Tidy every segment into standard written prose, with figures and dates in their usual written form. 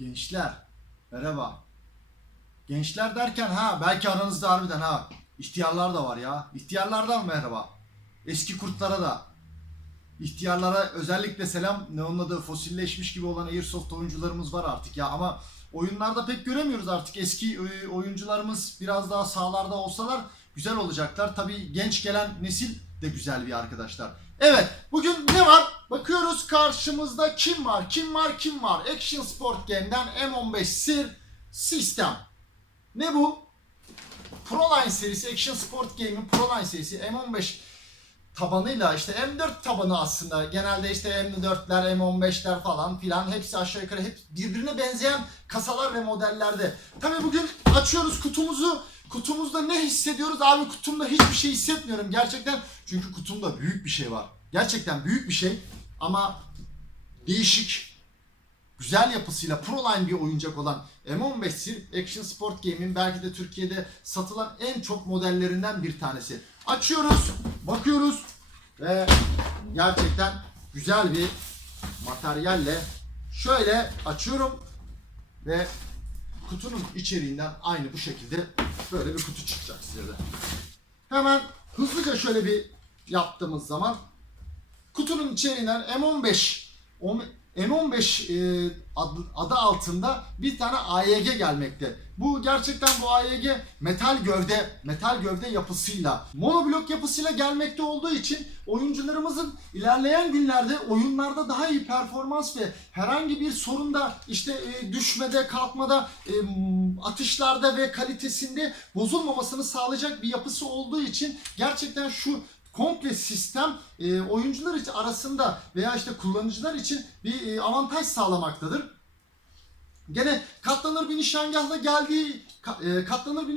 Gençler, merhaba. Gençler derken belki aranızda harbiden ihtiyarlar da var ya. İhtiyarlardan merhaba. Eski kurtlara da. İhtiyarlara özellikle selam. Ne onun adı, fosilleşmiş gibi olan Airsoft oyuncularımız var artık ya, ama oyunlarda pek göremiyoruz artık. Eski oyuncularımız biraz daha sahalarda olsalar güzel olacaklar. Tabii genç gelen nesil de güzel bir arkadaşlar. Evet, bugün ne var? Bakıyoruz karşımızda kim var? Kim var? Kim var? Action Sport Game'den M15 SIR System. Ne bu? Proline serisi, Action Sport Game'in Proline serisi M15 tabanıyla, işte M4 tabanı aslında. Genelde işte M4'ler, M15'ler falan filan hepsi aşağı yukarı hep birbirine benzeyen kasalar ve modellerde. Tabii bugün açıyoruz kutumuzu. Kutumuzda ne hissediyoruz? Abi kutumda hiçbir şey hissetmiyorum gerçekten. Çünkü kutumda büyük bir şey var. Gerçekten büyük bir şey ama değişik, güzel yapısıyla Proline bir oyuncak olan M15 SIR Action Sport Game'in belki de Türkiye'de satılan en çok modellerinden bir tanesi. Açıyoruz, bakıyoruz ve gerçekten güzel bir materyalle şöyle açıyorum ve kutunun içeriğinden aynı bu şekilde böyle bir kutu çıkacak size de. Hemen hızlıca şöyle bir yaptığımız zaman kutunun içeriğinden M15 adı altında bir tane AYG gelmekte. Bu gerçekten bu AYG metal gövde yapısıyla, monoblok yapısıyla gelmekte olduğu için oyuncularımızın ilerleyen günlerde oyunlarda daha iyi performans ve herhangi bir sorunda işte düşmede, kalkmada, atışlarda ve kalitesinde bozulmamasını sağlayacak bir yapısı olduğu için gerçekten şu komple sistem oyuncular için arasında veya işte kullanıcılar için bir avantaj sağlamaktadır. Gene katlanır bir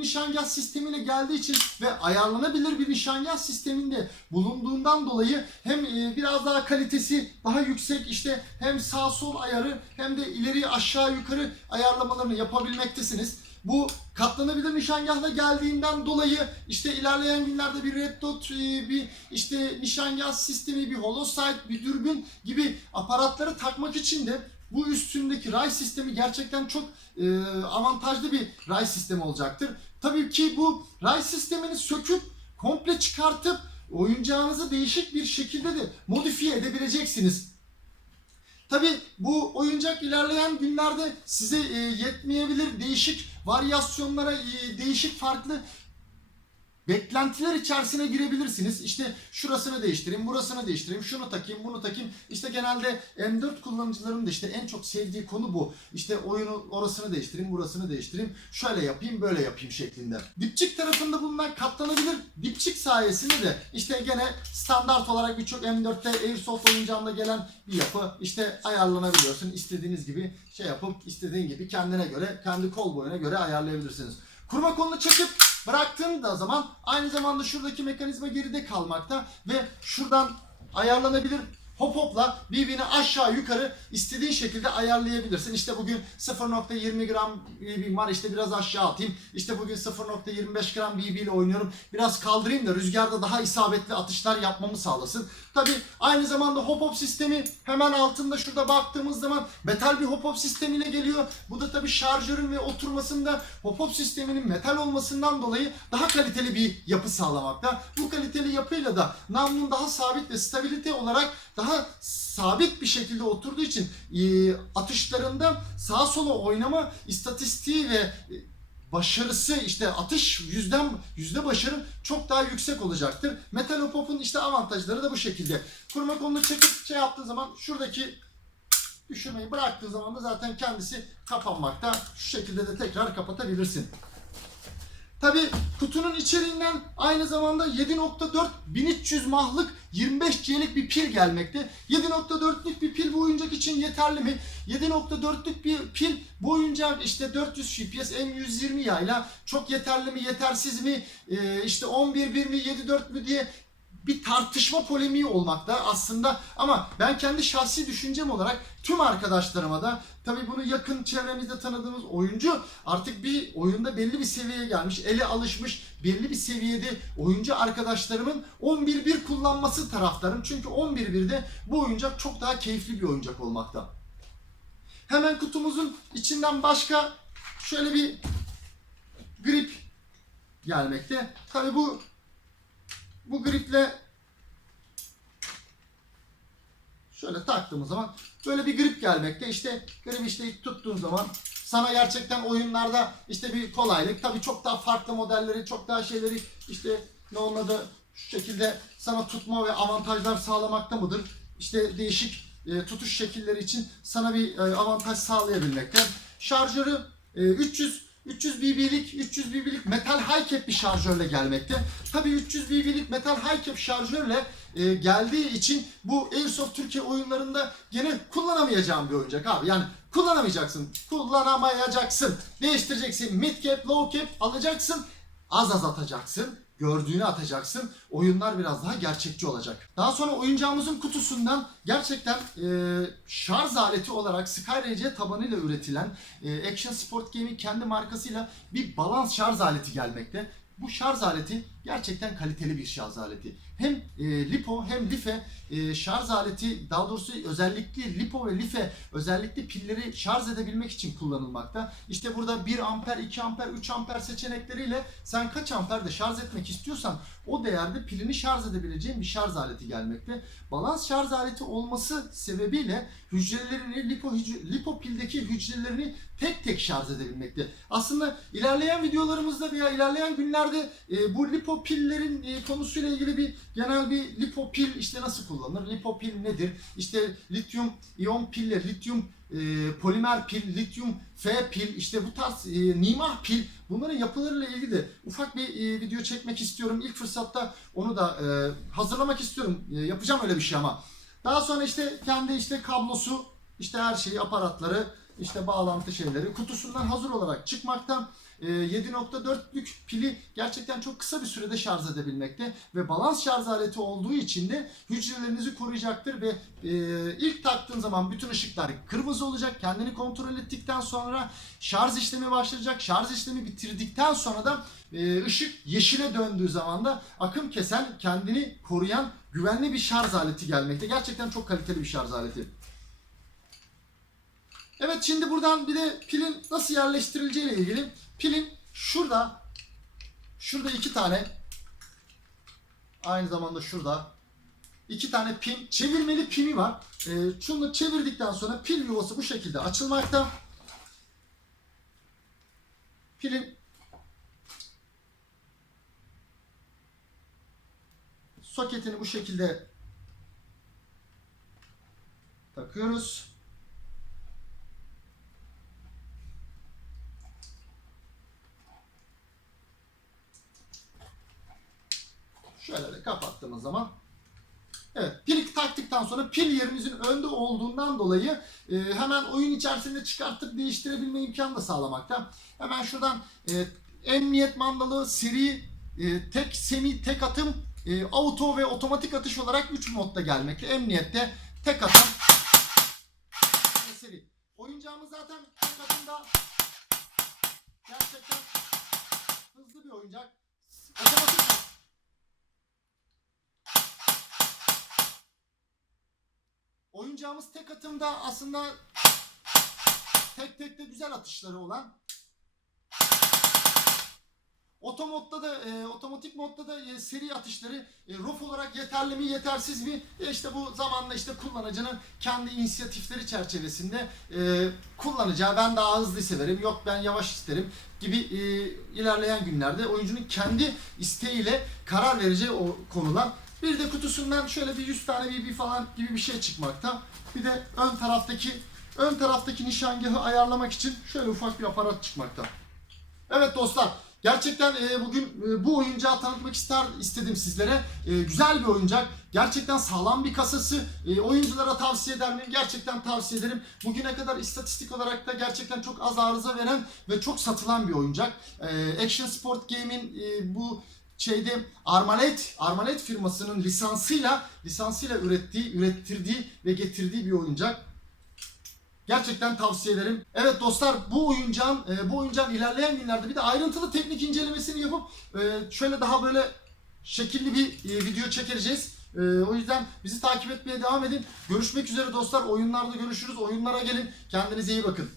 nişangah sistemiyle geldiği için ve ayarlanabilir bir nişangah sisteminde bulunduğundan dolayı hem biraz daha kalitesi daha yüksek, işte hem sağ sol ayarı hem de ileri aşağı yukarı ayarlamalarını yapabilmektesiniz. Bu katlanabilir nişangahla geldiğinden dolayı işte ilerleyen günlerde bir red dot, bir işte nişangah sistemi, bir holosight, bir dürbün gibi aparatları takmak için de bu üstündeki ray sistemi gerçekten çok avantajlı bir ray sistemi olacaktır. Tabii ki bu ray sistemini söküp komple çıkartıp oyuncağınızı değişik bir şekilde de modifiye edebileceksiniz. Tabii bu oyuncak ilerleyen günlerde size yetmeyebilir. Değişik varyasyonlara, değişik farklı beklentiler içerisine girebilirsiniz. İşte şurasını değiştireyim, burasını değiştireyim, şunu takayım, bunu takayım. İşte genelde M4 kullanıcılarının da işte en çok sevdiği konu bu. İşte oyunu orasını değiştireyim, burasını değiştireyim, şöyle yapayım, böyle yapayım şeklinde. Dipçik tarafında bulunan katlanabilir dipçik sayesinde de işte gene standart olarak birçok M4'te Airsoft oyuncağında gelen bir yapı. İşte ayarlanabiliyorsun. İstediğiniz gibi şey yapıp istediğin gibi kendine göre, kendi kol boyuna göre ayarlayabilirsiniz. Kurma kolunu çekip bıraktığında zaman aynı zamanda şuradaki mekanizma geride kalmakta ve şuradan ayarlanabilir hopla birbirini aşağı yukarı istediğin şekilde ayarlayabilirsin. İşte bugün 0.20 gram BB'm var, işte biraz aşağı atayım. İşte bugün 0.25 gram BB ile oynuyorum. Biraz kaldırayım da rüzgarda daha isabetli atışlar yapmamı sağlasın. Tabi aynı zamanda hop sistemi hemen altında, şurada baktığımız zaman metal bir hop sistemiyle geliyor. Bu da tabi şarjörün ve oturmasında hop sisteminin metal olmasından dolayı daha kaliteli bir yapı sağlamakta. Bu kaliteli yapıyla da namlunun daha sabit ve stabilite olarak daha sabit bir şekilde oturduğu için atışlarında sağa sola oynama istatistiği ve başarısı, işte atış yüzde başarı çok daha yüksek olacaktır. Metal hop-up'un işte avantajları da bu şekilde. Kurma kolunu çekip şey yaptığı zaman şuradaki düşürmeyi bıraktığı zaman da zaten kendisi kapanmakta. Şu şekilde de tekrar kapatabilirsin. Tabi kutunun içeriğinden aynı zamanda 7.4 1300 mahlık 25C'lik bir pil gelmekte. 7.4'lük bir pil bu oyuncak için yeterli mi? 7.4'lük bir pil bu oyuncak işte 400 FPS M120 yayla çok yeterli mi, yetersiz mi, işte 11.1 mi, 7.4 mü diye bir tartışma polemiği olmakta aslında, ama ben kendi şahsi düşüncem olarak tüm arkadaşlarıma da, tabii bunu yakın çevremizde tanıdığımız oyuncu artık bir oyunda belli bir seviyeye gelmiş, ele alışmış belli bir seviyede oyuncu arkadaşlarımın 11.1 kullanması taraftarım. Çünkü 11.1'de bu oyuncak çok daha keyifli bir oyuncak olmakta. Hemen kutumuzun içinden başka şöyle bir grip gelmekte. Tabi bu griple şöyle taktığımız zaman böyle bir grip gelmekte. İşte grip işte tuttuğun zaman sana gerçekten oyunlarda işte bir kolaylık. Tabii çok daha farklı modelleri, çok daha şeyleri işte ne onun adı şu şekilde sana tutma ve avantajlar sağlamakta mıdır? İşte değişik tutuş şekilleri için sana bir avantaj sağlayabilmekte. Şarjörü 300 bb'lik metal high cap bir şarjörle gelmekte. Tabii 300 bb'lik metal high cap şarjörle geldiği için bu Airsoft Türkiye oyunlarında gene kullanamayacağım bir oyuncak abi. Yani kullanamayacaksın. Değiştireceksin. Mid cap, low cap alacaksın. Az atacaksın. Gördüğünü atacaksın. Oyunlar biraz daha gerçekçi olacak. Daha sonra oyuncağımızın kutusundan gerçekten şarj aleti olarak SkyRC tabanıyla üretilen Action Sport Game'in kendi markasıyla bir balans şarj aleti gelmekte. Bu şarj aleti gerçekten kaliteli bir şarj aleti. Hem LiPo hem LiFe şarj aleti, daha doğrusu özellikle LiPo ve LiFe özellikle pilleri şarj edebilmek için kullanılmakta. İşte burada 1 amper, 2 amper, 3 amper seçenekleriyle sen kaç amperde şarj etmek istiyorsan o değerde pilini şarj edebileceğin bir şarj aleti gelmekte. Balans şarj aleti olması sebebiyle hücrelerini, LiPo pildeki hücrelerini tek tek şarj edebilmekte. Aslında ilerleyen videolarımızda veya ilerleyen günlerde bu LiPo pillerin konusuyla ilgili bir genel bir LiPo pil işte nasıl kullanılır? LiPo pil nedir? İşte lityum iyon piller, lityum polimer pil, lityum F pil, işte bu tarz NiMah pil, bunların yapılarıyla ilgili de ufak bir video çekmek istiyorum. İlk fırsatta onu da hazırlamak istiyorum. Yapacağım öyle bir şey ama. Daha sonra işte kendi işte kablosu, işte her şeyi, aparatları, işte bağlantı şeyleri kutusundan hazır olarak çıkmakta. 7.4'lük pili gerçekten çok kısa bir sürede şarj edebilmekte ve balans şarj aleti olduğu için de hücrelerinizi koruyacaktır ve ilk taktığın zaman bütün ışıklar kırmızı olacak. Kendini kontrol ettikten sonra şarj işlemi başlayacak. Şarj işlemi bitirdikten sonra da ışık yeşile döndüğü zaman da akım kesen, kendini koruyan güvenli bir şarj aleti gelmekte. Gerçekten çok kaliteli bir şarj aleti. Evet, şimdi buradan bir de pilin nasıl yerleştirileceği ile ilgili. Pilin şurada iki tane, aynı zamanda şurada iki tane pin, çevirmeli pini var. Şunu çevirdikten sonra pil yuvası bu şekilde açılmakta. Pilin soketini bu şekilde takıyoruz. Şöyle de kapattığımız zaman, evet, pili taktıktan sonra pil yerimizin önde olduğundan dolayı hemen oyun içerisinde çıkartıp değiştirebilme imkanı da sağlamakta. Hemen şuradan emniyet mandalı, seri, tek, semi, tek atım, auto ve otomatik atış olarak 3 modda gelmekte. Emniyette tek atım ve seri. Oyuncağımız zaten tek atımda gerçekten hızlı bir oyuncak. Otomatik oyuncağımız tek atımda aslında tek tek de güzel atışları olan, otomatik modda da seri atışları ROF olarak yeterli mi yetersiz mi? İşte bu zamanla işte kullanıcının kendi inisiyatifleri çerçevesinde kullanacağı, ben daha hızlı severim, yok ben yavaş isterim gibi ilerleyen günlerde oyuncunun kendi isteğiyle karar vereceği o konular. Bir de kutusundan şöyle bir 100 tane BB falan gibi bir şey çıkmakta. Bir de ön taraftaki nişangahı ayarlamak için şöyle ufak bir aparat çıkmakta. Evet dostlar, gerçekten bugün bu oyuncağı tanıtmak istedim sizlere. Güzel bir oyuncak. Gerçekten sağlam bir kasası. Oyunculara tavsiye eder miyim? Gerçekten tavsiye ederim. Bugüne kadar istatistik olarak da gerçekten çok az arıza veren ve çok satılan bir oyuncak. Action Sport Game'in bu Armalite firmasının lisansıyla ürettirdiği ve getirdiği bir oyuncak. Gerçekten tavsiye ederim. Evet dostlar, bu oyuncağın ilerleyen günlerde bir de ayrıntılı teknik incelemesini yapıp şöyle daha böyle şekilli bir video çekeceğiz. O yüzden bizi takip etmeye devam edin. Görüşmek üzere dostlar. Oyunlarda görüşürüz. Oyunlara gelin. Kendinize iyi bakın.